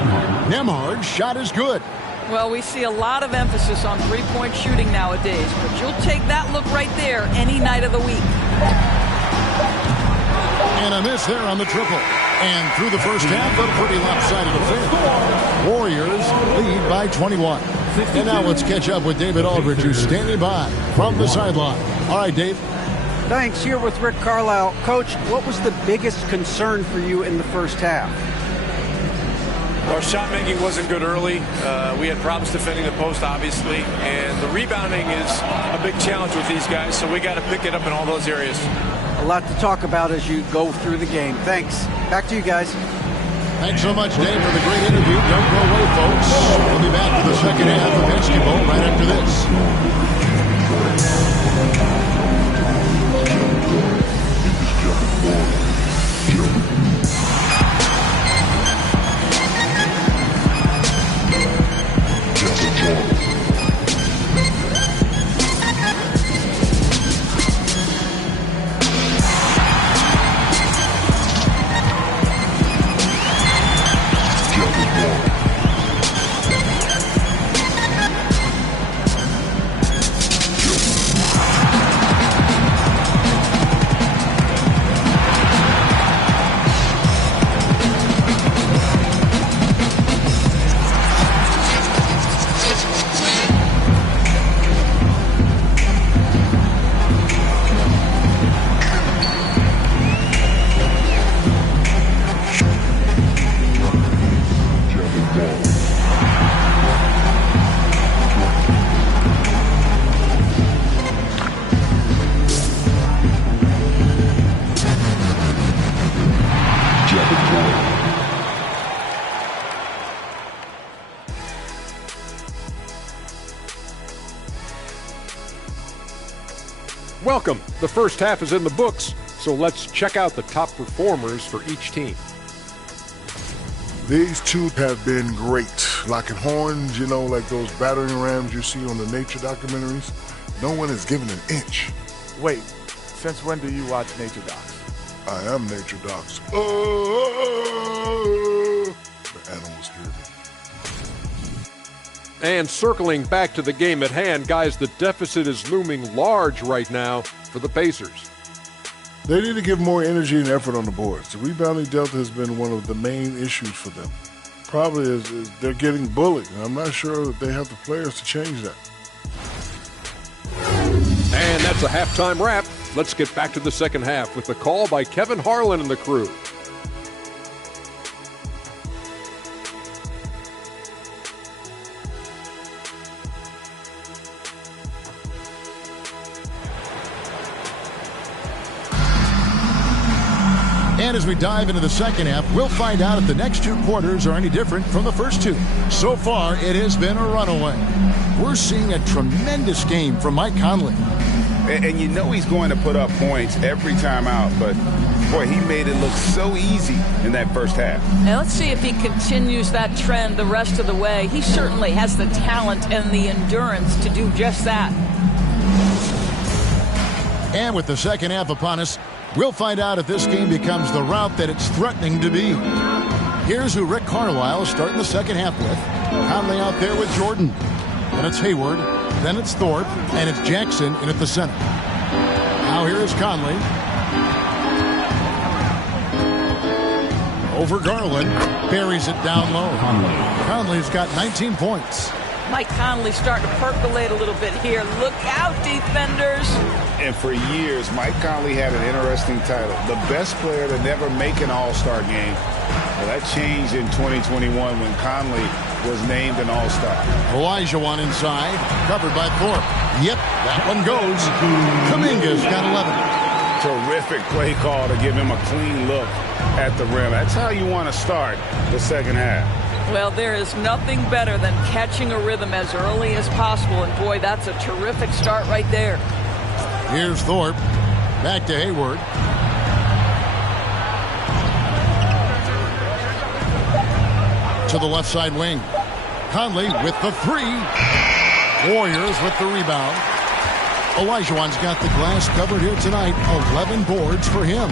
Nembhard's shot is good. Well, we see a lot of emphasis on three-point shooting nowadays, but you'll take that look right there any night of the week. And a miss there on the triple. And through the first half, a pretty lopsided affair. Warriors lead by 21. And now let's catch up with David Aldridge, who's standing by from the sideline. All right, Dave. Thanks. Here with Rick Carlisle. Coach, what was the biggest concern for you in the first half? Our shot making wasn't good early. We had problems defending the post, obviously, and the rebounding is a big challenge with these guys, so we got to pick it up in all those areas. A lot to talk about as you go through the game. Thanks. Back to you guys. Thanks so much, Dave, for the great interview. Don't go away, folks. We'll be back for the second half of basketball right after this. Welcome. The first half is in the books, so let's check out the top performers for each team. These two have been great. Locking horns, you know, like those battering rams you see on the nature documentaries. No one has given an inch. Wait, since when do you watch Nature Docs? I am Nature Docs. The animals hear me. And circling back to the game at hand, guys, the deficit is looming large right now for the Pacers. They need to give more energy and effort on the boards. The rebounding delta has been one of the main issues for them. Probably is they're getting bullied. And I'm not sure that they have the players to change that. And that's a halftime wrap. Let's get back to the second half with the call by Kevin Harlan and the crew. And as we dive into the second half, we'll find out if the next two quarters are any different from the first two. So far, it has been a runaway. We're seeing a tremendous game from Mike Conley. And you know he's going to put up points every time out, but boy, he made it look so easy in that first half. Now let's see if he continues that trend the rest of the way. He certainly has the talent and the endurance to do just that. And with the second half upon us, we'll find out if this game becomes the route that it's threatening to be. Here's who Rick Carlisle is starting the second half with. Conley out there with Jordan. Then it's Hayward. Then it's Thorpe. And it's Jackson in at the center. Now here is Conley. Over Garland. Buries it down low. Conley's got 19 points. Mike Conley starting to percolate a little bit here. Look out, defenders. And for years, Mike Conley had an interesting title. The best player to never make an All-Star game. Well, that changed in 2021 when Conley was named an All-Star. Olajuwon inside. Covered by Thorpe. Yep, that one goes. Kuminga's got 11. Terrific play call to give him a clean look at the rim. That's how you want to start the second half. Well, there is nothing better than catching a rhythm as early as possible. And boy, that's a terrific start right there. Here's Thorpe. Back to Hayward. To the left side wing. Conley with the three. Warriors with the rebound. Olajuwon's got the glass covered here tonight. 11 boards for him.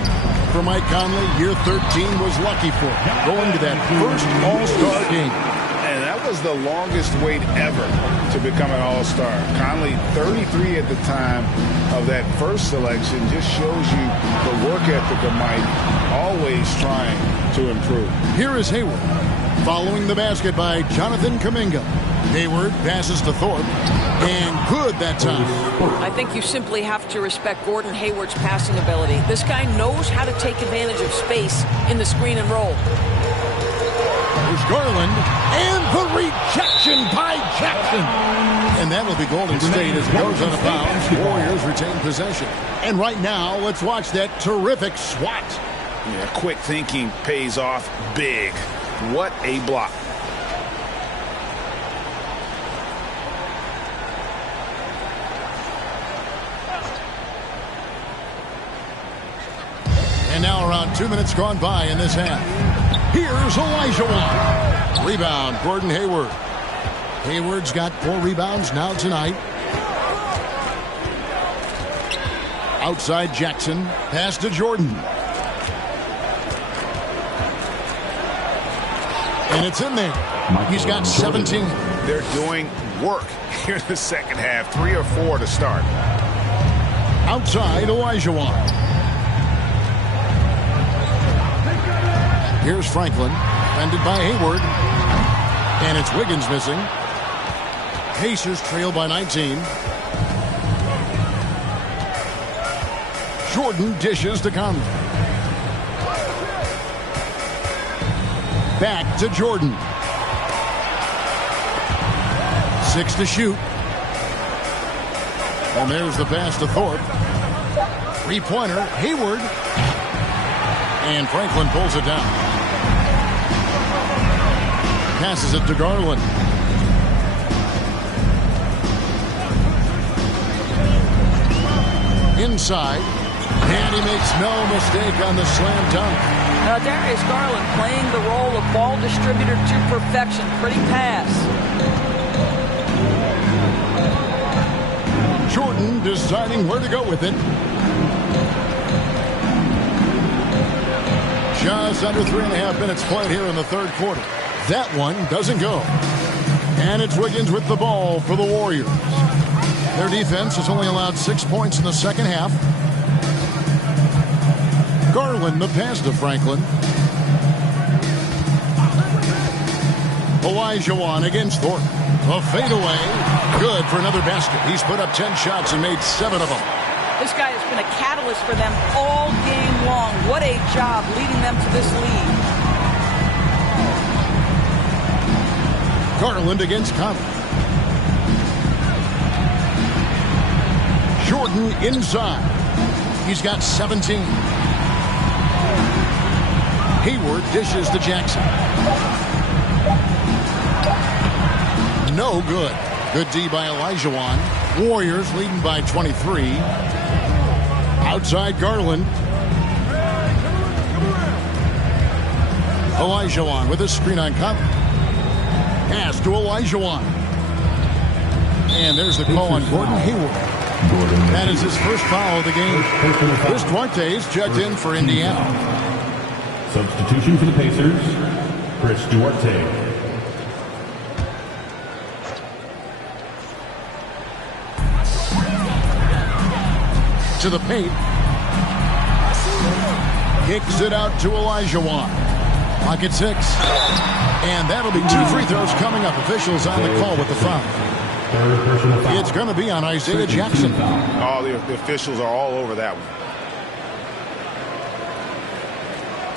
For Mike Conley, year 13 was lucky for him. Going to that first All-Star game. And that was the longest wait ever to become an All-Star. Conley, 33 at the time of that first selection, just shows you the work ethic of Mike, always trying to improve. Here is Hayward. Following the basket by Jonathan Kuminga. Hayward passes to Thorpe. And good that time. I think you simply have to respect Gordon Hayward's passing ability. This guy knows how to take advantage of space in the screen and roll. There's Garland. And the rejection by Jackson. And that'll be Golden State as it goes out of bounds. Warriors retain possession. And right now, let's watch that terrific swat. Yeah, quick thinking pays off big. What a block. And now around 2 minutes gone by in this half. Here's Olajuwon. Rebound, Gordon Hayward. Hayward's got 4 rebounds now tonight. Outside Jackson. Pass to Jordan. And it's in there. He's got 17. They're doing work here in the second half. 3 or 4 to start. Outside Olajuwon. Here's Franklin, defended by Hayward. And it's Wiggins missing. Pacers trail by 19. Jordan dishes to Conley. Back to Jordan. 6 to shoot. And there's the pass to Thorpe. 3-pointer, Hayward. And Franklin pulls it down. Passes it to Garland. Inside. And he makes no mistake on the slam dunk. Darius Garland playing the role of ball distributor to perfection. Pretty pass. Jordan deciding where to go with it. Just under 3.5 minutes played here in the third quarter. That one doesn't go. And it's Wiggins with the ball for the Warriors. Their defense has only allowed 6 points in the second half. Garland, the pass to Franklin. Olajuwon against Thorpe. A fadeaway. Good for another basket. He's put up 10 shots and made 7 of them. This guy has been a catalyst for them all game long. What a job leading them to this lead. Garland against Conley. Jordan inside. He's got 17. Hayward dishes to Jackson. No good. Good D by Olajuwon. Warriors leading by 23. Outside Garland. Olajuwon with a screen on Conley. Pass to Olajuwon. And there's the call on Gordon Hayward. That is his first foul of the game. Chris Duarte is checked in for Indiana. Substitution for the Pacers, Chris Duarte. To the paint. Kicks it out to Olajuwon. Clock at 6. And that'll be 2 free throws coming up. Officials on the call with the foul. It's going to be on Isaiah Jackson. Oh, the officials are all over that one.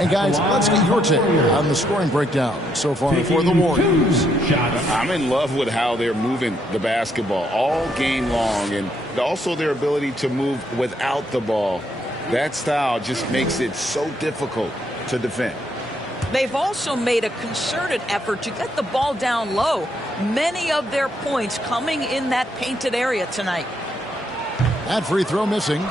And guys, let's get your take on the scoring breakdown so far for the Warriors. I'm in love with how they're moving the basketball all game long, and also their ability to move without the ball. That style just makes it so difficult to defend. They've also made a concerted effort to get the ball down low. Many of their points coming in that painted area tonight. That free throw missing.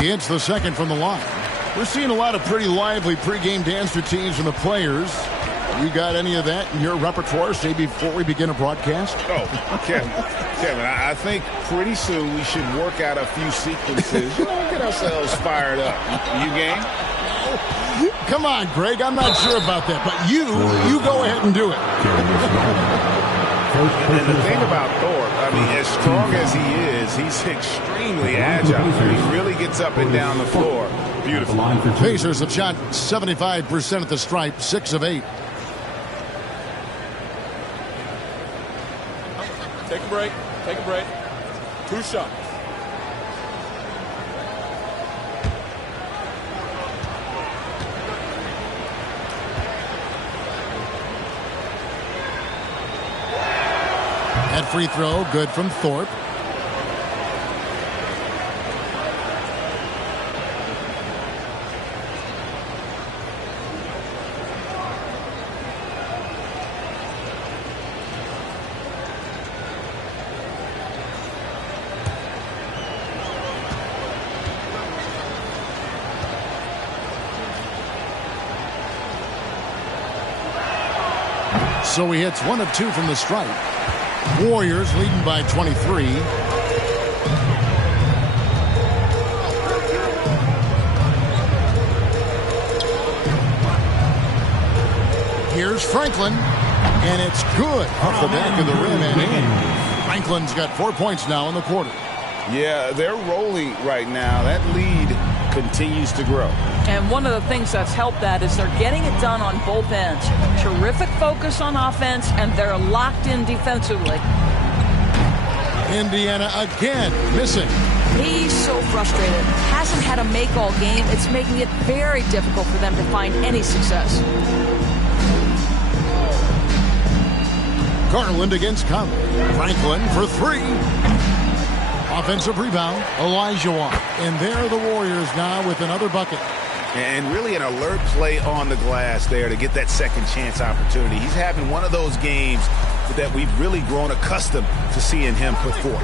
He hits the second from the line. We're seeing a lot of pretty lively pregame dance routines from the players. You got any of that in your repertoire, say, before we begin a broadcast? Oh, Kevin, I think pretty soon we should work out a few sequences. Get ourselves fired up. You game? Come on, Greg. I'm not sure about that, but you go ahead and do it. And the thing about Thorpe, I mean, as strong as he is, he's extremely agile. He really gets up and down the floor. Beautiful. Pacers have shot 75% at the stripe, 6 of 8. Take a break. Take a break. 2 shots. That free throw, good from Thorpe. So he hits 1 of 2 from the stripe. Warriors leading by 23. Here's Franklin, and it's good off the back of the rim and in. Franklin's got 4 points now in the quarter. Yeah, they're rolling right now. That lead continues to grow. And one of the things that's helped that is they're getting it done on both ends. Terrific focus on offense, and they're locked in defensively. Indiana again missing. He's so frustrated. Hasn't had a make all game. It's making it very difficult for them to find any success. Garland against Conley. Franklin for 3. Offensive rebound, Olajuwon. And there are the Warriors now with another bucket. And really an alert play on the glass there to get that second chance opportunity. He's having one of those games that we've really grown accustomed to seeing him put forth.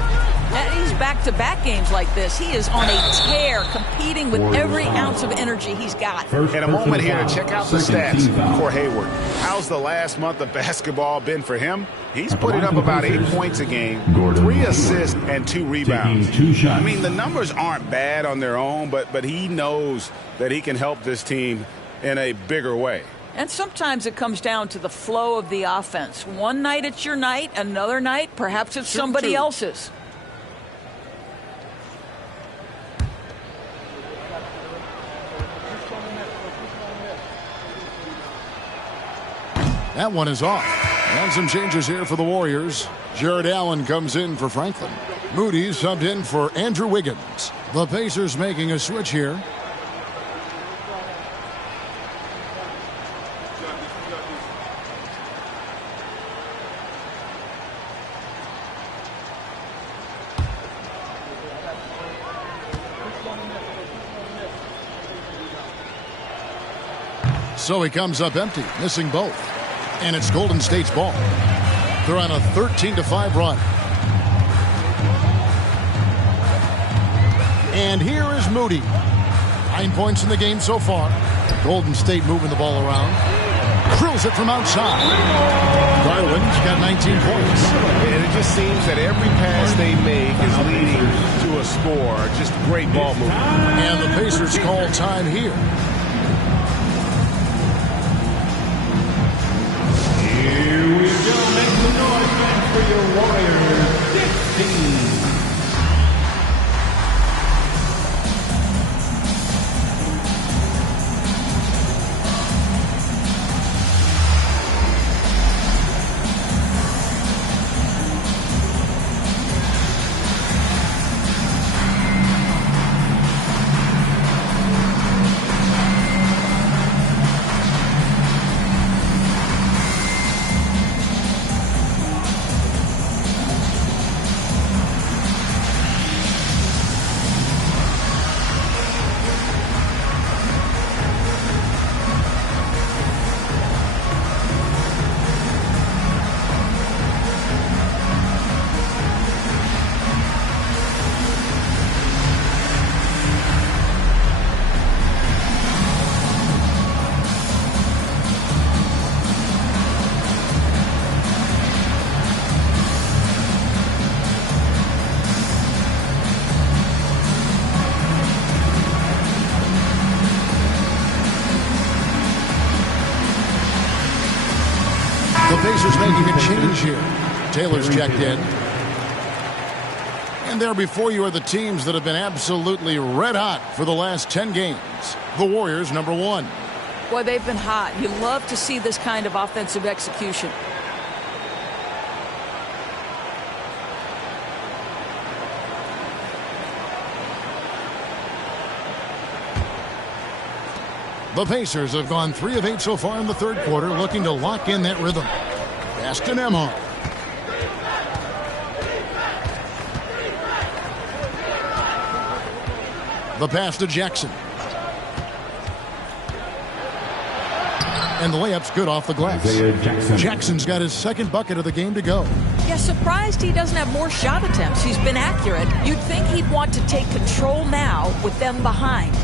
And he's back-to-back games like this. He is on a tear, competing with every ounce of energy he's got. And a moment here to check out the stats for Hayward. How's the last month of basketball been for him? He's putting up about 8 points a game, 3 assists, and 2 rebounds. I mean, the numbers aren't bad on their own, but he knows that he can help this team in a bigger way. And sometimes it comes down to the flow of the offense. One night it's your night, another night perhaps it's somebody else's. That one is off. And some changes here for the Warriors. Jared Allen comes in for Franklin. Moody subbed in for Andrew Wiggins. The Pacers making a switch here. So he comes up empty, missing both. And it's Golden State's ball. They're on a 13-5 run. And here is Moody. 9 points in the game so far. Golden State moving the ball around. Drills it from outside. Garland's got 19 points. And it just seems that every pass they make is leading to a score. Just great ball movement. And the Pacers call time here. Here we go. Make the noise, man, for your Warriors. 16. The Pacers making a change here. Taylor's checked in. And there before you are the teams that have been absolutely red hot for the last 10 games. The Warriors, number 1. Boy, they've been hot. You love to see this kind of offensive execution. The Pacers have gone 3 of 8 so far in the third quarter, looking to lock in that rhythm. Pass to Nembhard. The pass to Jackson. And the layup's good off the glass. Jackson's got his second bucket of the game to go. Yeah, surprised he doesn't have more shot attempts. He's been accurate. You'd think he'd want to take control now with them behind.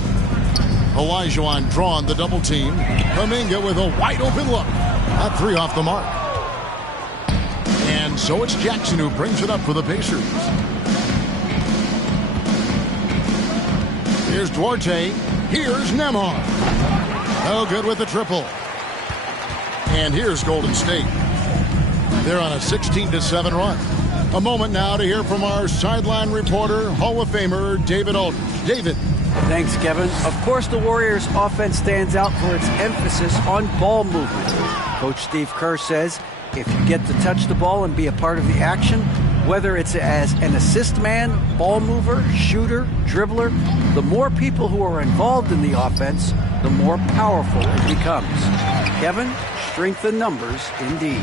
Olajuwon drawn the double team. Kuminga with a wide open look. Not 3 off the mark. And so it's Jackson who brings it up for the Pacers. Here's Duarte. Here's Nembhard. No good with the triple. And here's Golden State. They're on a 16-7 run. A moment now to hear from our sideline reporter, Hall of Famer David Aldridge. David. Thanks, Kevin. Of course, the Warriors' offense stands out for its emphasis on ball movement. Coach Steve Kerr says if you get to touch the ball and be a part of the action, whether it's as an assist man, ball mover, shooter, dribbler, the more people who are involved in the offense, the more powerful it becomes. Kevin, strength in numbers indeed.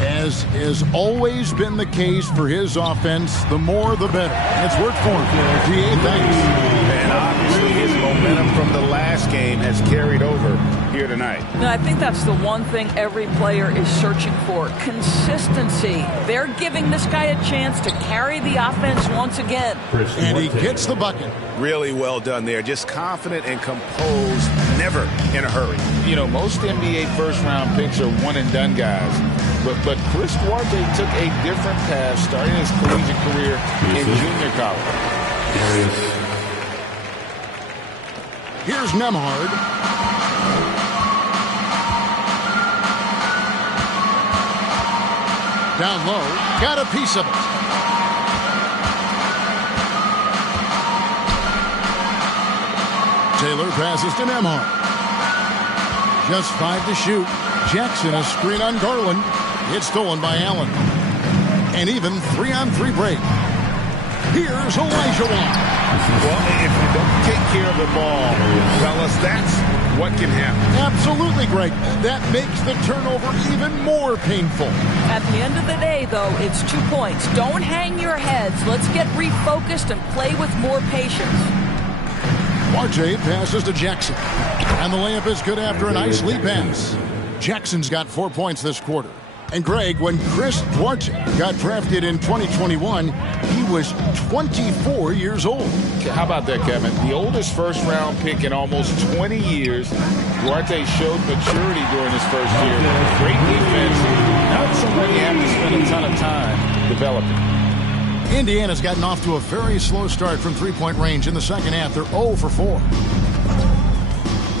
As has always been the case for his offense, the more the better. It's worked for him. GA, thanks. And obviously his momentum from the last game has carried over here tonight. night. No, I think that's the one thing every player is searching for, consistency. They're giving this guy a chance to carry the offense once again. And he gets the bucket. Really well done there. Just confident and composed, never in a hurry. You know, most NBA first-round picks are one-and-done guys. But Chris Duarte took a different path starting his collegiate career in junior college. Here's Nembhard. Down low, got a piece of it. Taylor passes to Nembhard. Just 5 to shoot. Jackson, a screen on Garland. It's stolen by Allen. And even 3-on-3 break. Here's Elijah Wan. Well, if you don't take care of the ball, fellas, that's what can happen. Absolutely, Greg. That makes the turnover even more painful. At the end of the day, though, it's 2 points. Don't hang your heads. Let's get refocused and play with more patience. Duarte passes to Jackson. And the layup is good after a nice lead pass. Jackson's got 4 points this quarter. And Greg, when Chris Duarte got drafted in 2021, he was 24 years old. How about that, Kevin? The oldest first-round pick in almost 20 years. Duarte showed maturity during his first year. Great defense. Not somebody you have to spend a ton of time developing. Indiana's gotten off to a very slow start from three-point range in the second half. They're 0 for 4.